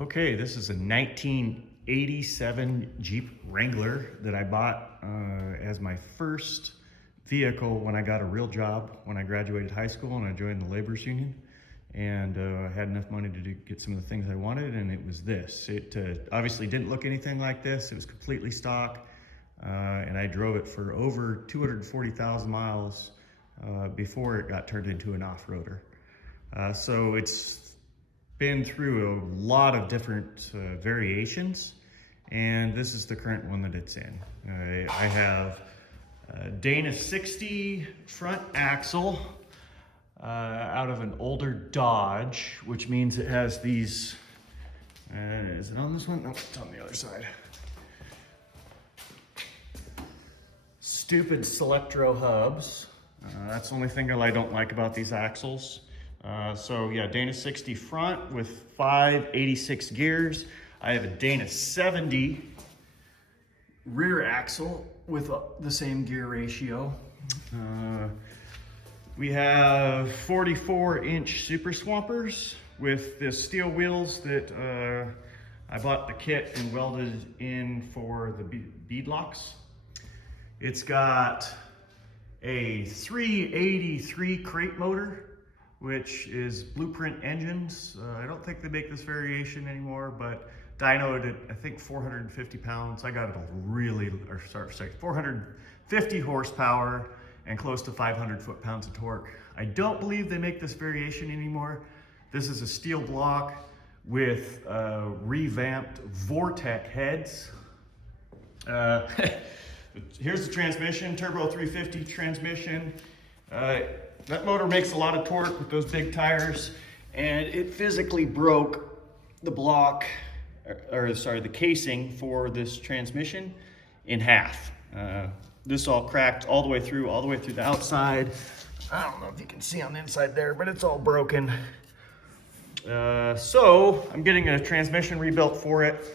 Okay, this is a 1987 Jeep Wrangler that I bought as my first vehicle when I got a real job when I graduated high school and I joined the laborers union, and I had enough money to get some of the things I wanted, and it was this. It obviously didn't look anything like this. It was completely stock, and I drove it for over 240,000 miles before it got turned into an off-roader. So it's been through a lot of different variations, and this is the current one that it's in. I have a Dana 60 front axle out of an older Dodge, which means it has these, is it on this one? No, it's on the other side. Stupid Selectro hubs. That's the only thing that I don't like about these axles. So yeah, Dana 60 front with 586 gears. I have a Dana 70 rear axle with the same gear ratio. We have 44-inch Super Swampers with the steel wheels that I bought the kit and welded in for the bead locks. It's got a 383 crate motor, which is Blueprint engines. I don't think they make this variation anymore, but dynoed at I think 450 pounds. I got it 450 horsepower and close to 500 foot-pounds of torque. I don't believe they make this variation anymore. This is a steel block with revamped Vortec heads. Here's the transmission, turbo 350 transmission. That motor makes a lot of torque with those big tires, and it physically broke the block, the casing for this transmission in half. This all cracked all the way through the outside. I don't know if you can see on the inside there, but it's all broken. So I'm getting a transmission rebuilt for it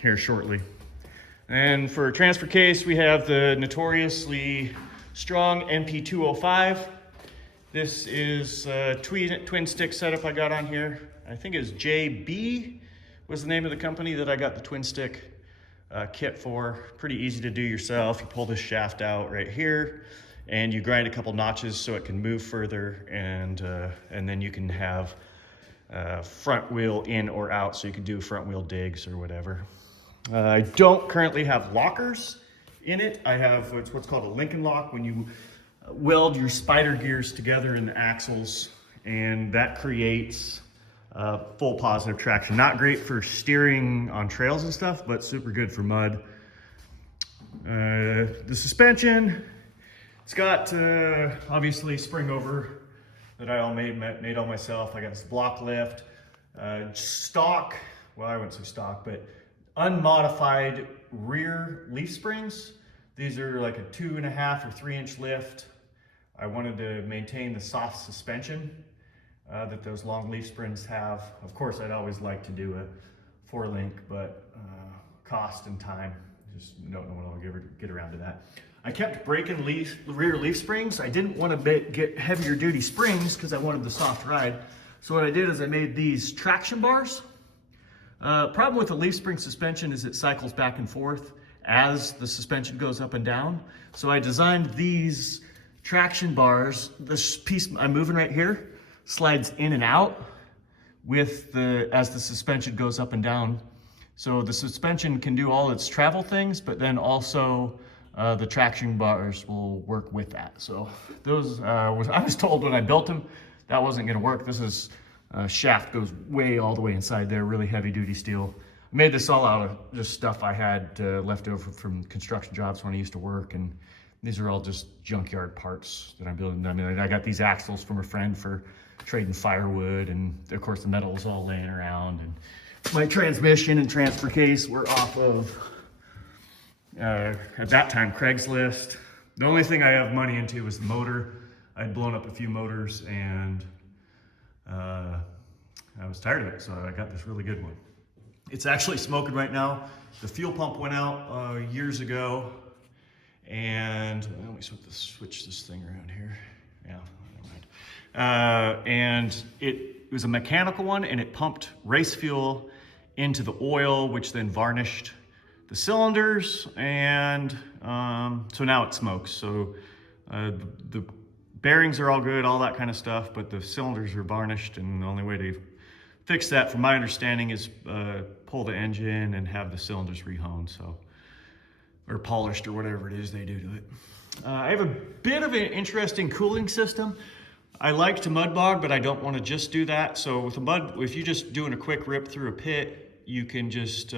here shortly. And for transfer case, we have the notoriously strong NP205. This is a twin stick setup I got on here. I think it's JB was the name of the company that I got the twin stick kit for. Pretty easy to do yourself. You pull this shaft out right here and you grind a couple notches so it can move further, and then you can have front wheel in or out, so you can do front wheel digs or whatever. I don't currently have lockers in it. I have what's called a Lincoln lock, when you weld your spider gears together in the axles, and that creates full positive traction. Not great for steering on trails and stuff, but super good for mud. The suspension, it's got obviously spring over that I all made all myself. I got this block lift, stock, well, I wouldn't say stock, but unmodified rear leaf springs. These are like a 2.5 or 3-inch lift. I wanted to maintain the soft suspension that those long leaf springs have. Of course, I'd always like to do a 4-link, but cost and time, just don't know when I'll get around to that. I kept breaking rear leaf springs. I didn't want to get heavier duty springs because I wanted the soft ride. So what I did is I made these traction bars. Problem with the leaf spring suspension is it cycles back and forth as the suspension goes up and down. So I designed these traction bars. This piece I'm moving right here slides in and out as the suspension goes up and down. So the suspension can do all its travel things, but then also the traction bars will work with that. So those, I was told when I built them, that wasn't gonna work. This is shaft goes all the way inside there, really heavy duty steel. I made this all out of just stuff I had left over from construction jobs when I used to work, and these are all just junkyard parts that I'm building. I mean, I got these axles from a friend for trading firewood, and of course the metal was all laying around, and my transmission and transfer case were off of, at that time, Craigslist. The only thing I have money into was the motor. I'd blown up a few motors, and I was tired of it, so I got this really good one. It's actually smoking right now. The fuel pump went out years ago, and let me switch this thing around here. Yeah, never mind. And it was a mechanical one, and it pumped race fuel into the oil, which then varnished the cylinders, and so now it smokes. So the bearings are all good, all that kind of stuff, but the cylinders are varnished, and the only way to fix that, from my understanding, is pull the engine and have the cylinders rehoned, so, or polished, or whatever it is they do to it. I have a bit of an interesting cooling system. I like to mud bog, but I don't want to just do that. So with a mud, if you're just doing a quick rip through a pit, you can just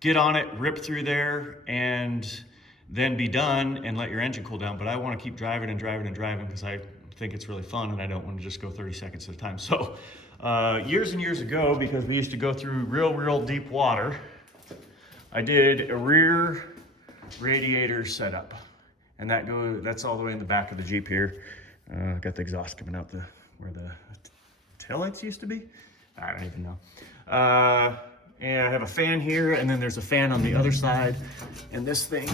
get on it, rip through there, and then be done and let your engine cool down. But I want to keep driving and driving and driving because I think it's really fun, and I don't want to just go 30 seconds at a time. So years and years ago, because we used to go through real deep water, I did a rear radiator setup. And that's all the way in the back of the Jeep here. Got the exhaust coming out where the taillights used to be. I don't even know. And I have a fan here, and then there's a fan on the other side. And this thing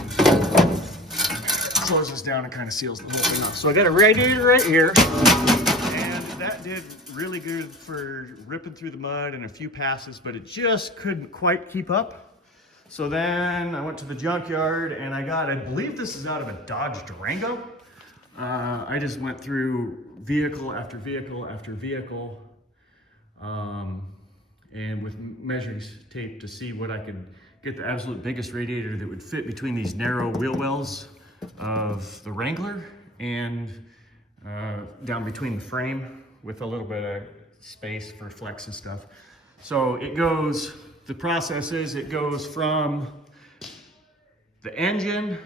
closes down and kind of seals the whole thing off. So I got a radiator right here. And that did really good for ripping through the mud and a few passes, but it just couldn't quite keep up. So then I went to the junkyard, and I believe this is out of a Dodge Durango. I just went through vehicle after vehicle after vehicle, and with measuring tape to see what I could get the absolute biggest radiator that would fit between these narrow wheel wells of the Wrangler and down between the frame with a little bit of space for flex and stuff. So the process is it goes from the engine,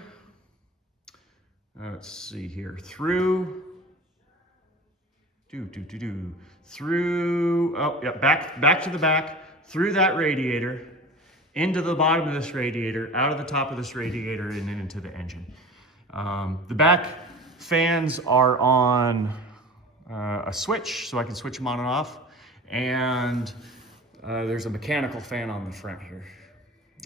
let's see here, through, back to the back, through that radiator, into the bottom of this radiator, out of the top of this radiator, and then into the engine. The back fans are on a switch, so I can switch them on and off. And there's a mechanical fan on the front here.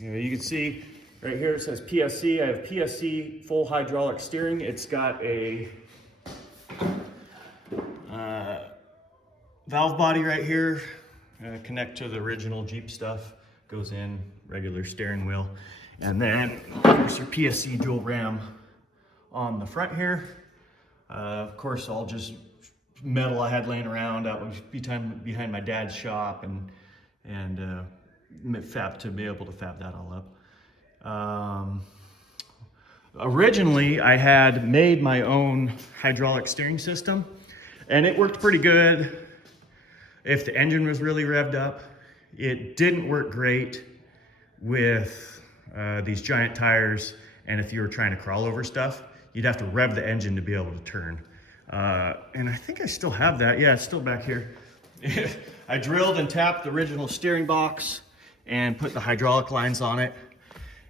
You can see right here it says PSC. I have PSC full hydraulic steering. It's got a valve body right here, connect to the original Jeep stuff, goes in, regular steering wheel. And then there's your PSC dual ram on the front here. Of course, all just metal I had laying around out behind my dad's shop, and fab to be able to fab that all up. Originally, I had made my own hydraulic steering system, and it worked pretty good if the engine was really revved up. It didn't work great with these giant tires, and if you were trying to crawl over stuff, you'd have to rev the engine to be able to turn. And I think I still have that. Yeah, it's still back here. I drilled and tapped the original steering box and put the hydraulic lines on it.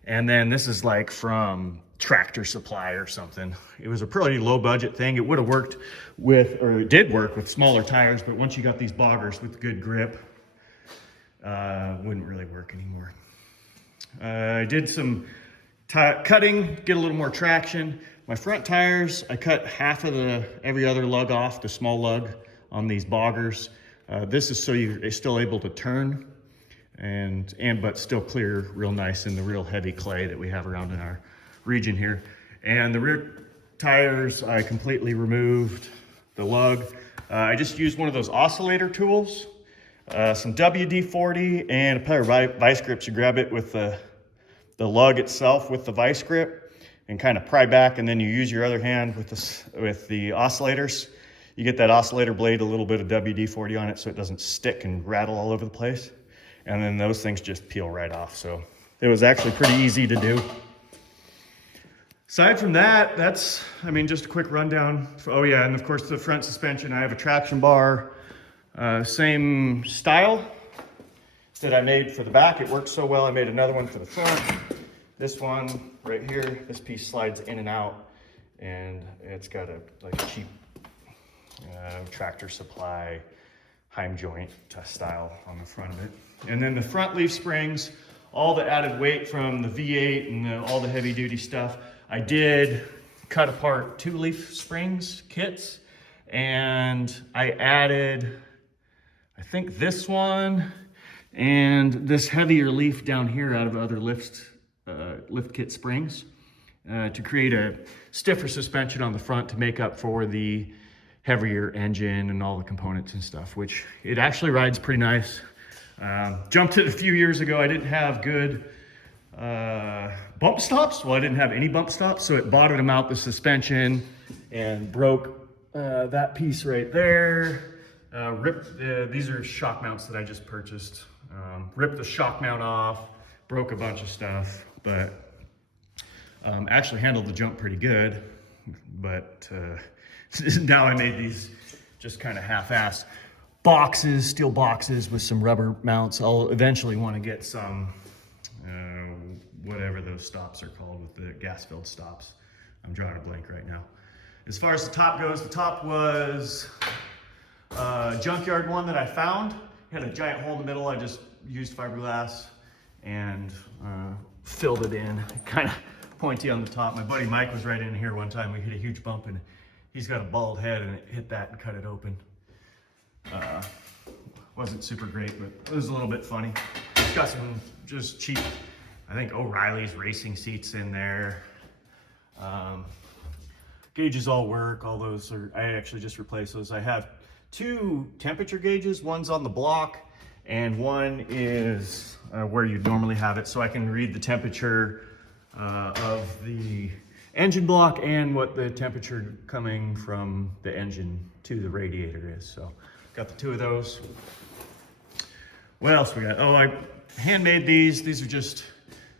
And then this is like from Tractor Supply or something. It was a pretty low budget thing. It would have worked with, or it did work with smaller tires, but once you got these boggers with good grip, wouldn't really work anymore. I did some cutting, get a little more traction. My front tires, I cut half of every other lug off, the small lug on these boggers. This is so you're still able to turn but still clear real nice in the real heavy clay that we have around in our region here. And the rear tires, I completely removed the lug. I just used one of those oscillator tools, some WD-40 and a pair of vice grips. You grab it with the lug itself with the vice grip and kind of pry back, and then you use your other hand with the oscillators. You get that oscillator blade, a little bit of WD-40 on it so it doesn't stick and rattle all over the place. And then those things just peel right off. So it was actually pretty easy to do. Aside from that, that's, just a quick rundown. Oh yeah, and of course the front suspension, I have a traction bar, same style that I made for the back. It worked so well, I made another one for the front. This one right here, this piece slides in and out, and it's got a cheap Tractor Supply Heim joint style on the front of it. And then the front leaf springs, all the added weight from the V8 and all the heavy duty stuff. I did cut apart 2 leaf springs kits, and I added I think this one and this heavier leaf down here out of other lift kit springs to create a stiffer suspension on the front to make up for the heavier engine and all the components and stuff, which it actually rides pretty nice. Jumped it a few years ago. I didn't have good bump stops. Well, I didn't have any bump stops, so it bottomed out the suspension and broke that piece right there. Ripped these are shock mounts that I just purchased. Ripped the shock mount off, broke a bunch of stuff, but actually handled the jump pretty good. But now I made these just kind of half-assed boxes, steel boxes with some rubber mounts. I'll eventually want to get some, whatever those stops are called with the gas-filled stops. I'm drawing a blank right now. As far as the top goes, the top was a junkyard one that I found. It had a giant hole in the middle. I just used fiberglass and filled it in. Kind of pointy on the top. My buddy Mike was right in here one time. We hit a huge bump and he's got a bald head and it hit that and cut it open. Wasn't super great, but it was a little bit funny. It's got some just cheap, I think O'Reilly's racing seats in there. Gauges all work, all those are, I actually just replaced those. I have 2 temperature gauges, one's on the block and one is where you'd normally have it, so I can read the temperature of the engine block and what the temperature coming from the engine to the radiator is. So got the 2 of those. What else we got? Oh, I handmade these. These are just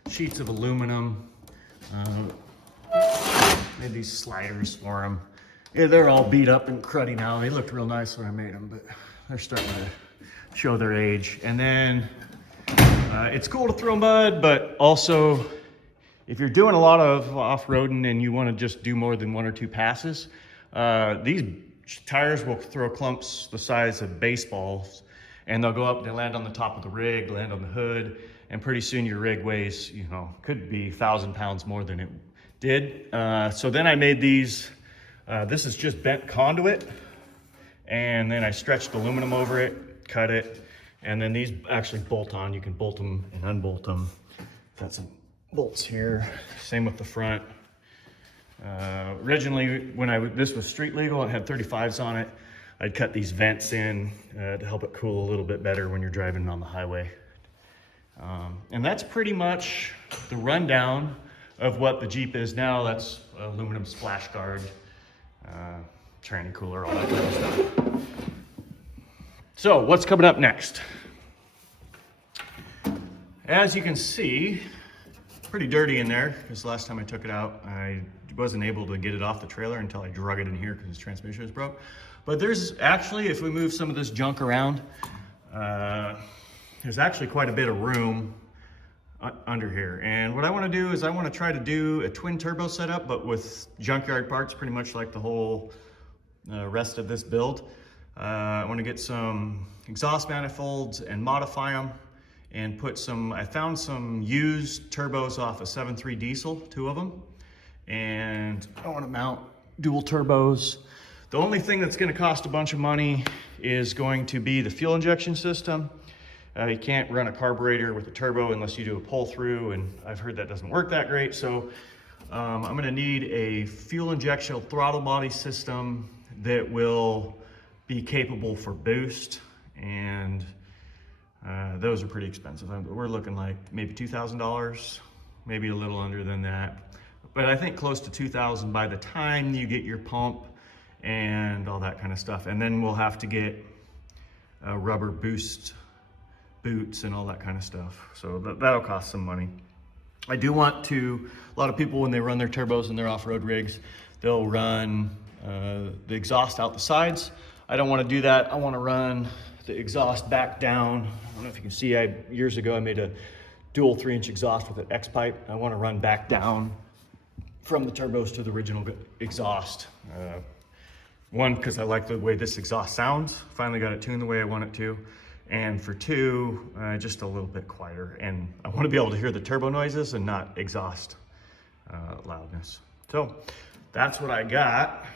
sheets of aluminum. Made these sliders for them. Yeah, they're all beat up and cruddy now. They looked real nice when I made them, but they're starting to show their age. And then it's cool to throw mud, but also if you're doing a lot of off-roading and you want to just do more than 1 or 2 passes, these tires will throw clumps the size of baseballs, and they'll go up, they land on the top of the rig, land on the hood, and pretty soon your rig weighs, you know, could be 1,000 pounds more than it did. So then I made these, this is just bent conduit, and then I stretched aluminum over it, cut it, and then these actually bolt on. You can bolt them and unbolt them. Got some bolts here, same with the front. Originally, when this was street legal, it had 35s on it. I'd cut these vents in to help it cool a little bit better when you're driving on the highway. And that's pretty much the rundown of what the Jeep is now. That's aluminum splash guard, tranny cooler, all that kind of stuff. So what's coming up next? As you can see, pretty dirty in there because the last time I took it out, I wasn't able to get it off the trailer until I drug it in here because the transmission was broke. But there's actually, if we move some of this junk around, there's actually quite a bit of room under here. And what I want to do is I want to try to do a twin turbo setup, but with junkyard parts, pretty much like the whole rest of this build. I want to get some exhaust manifolds and modify them and put some, I found some used turbos off a 7.3 diesel, 2 of them. And I want to mount dual turbos. The only thing that's going to cost a bunch of money is going to be the fuel injection system. You can't run a carburetor with a turbo unless you do a pull through, and I've heard that doesn't work that great. So I'm going to need a fuel injection throttle body system that will be capable for boost, and those are pretty expensive. We're looking like maybe $2,000, maybe a little under than that. But I think close to $2,000 by the time you get your pump and all that kind of stuff. And then we'll have to get rubber boost boots and all that kind of stuff. So that'll cost some money. I do want to, a lot of people when they run their turbos in their off-road rigs, they'll run the exhaust out the sides. I don't want to do that. I want to run the exhaust back down. I don't know if you can see, years ago I made a dual 3-inch exhaust with an X pipe. I want to run back down from the turbos to the original exhaust. One, because I like the way this exhaust sounds. Finally got it tuned the way I want it to. And for 2, just a little bit quieter. And I want to be able to hear the turbo noises and not exhaust loudness. So that's what I got.